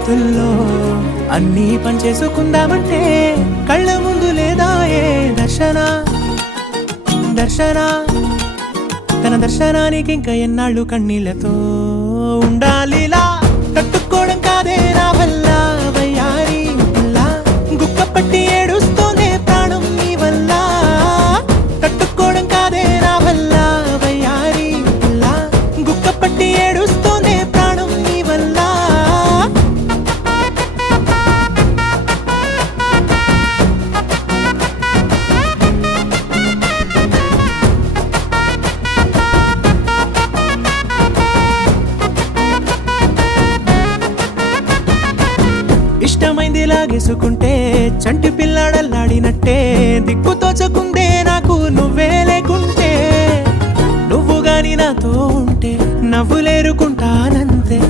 లోతుల్లో అన్నీ పనిచేసుకుందామంటే కళ్ళ ముందు లేదా ఏ దర్శన తన దర్శనానికి ఇంకా ఎన్నాళ్ళు కన్నీళ్లతో ఉండాలిలా తట్టుకోవడం కాదే నా వల్ల వయ్యారి గుక్క పట్టి ఏడుస్తూనే ప్రాణం నీ వల్ల తట్టుకోవడం కాదే నా వల్ల వయ్యారి గుక్క పట్టి ఏడుస్తూనే ప్రాణం నీ వల్ల ఇష్టమైంది లాగేసుకుంటే చంటి పిల్లాడల్లాడినట్టే దిక్కు తోచకుందే నాకు నువ్వే లేకుంటే నువ్వు గాని నాతో ఉంటే నవ్వులేరుకుంటానంతే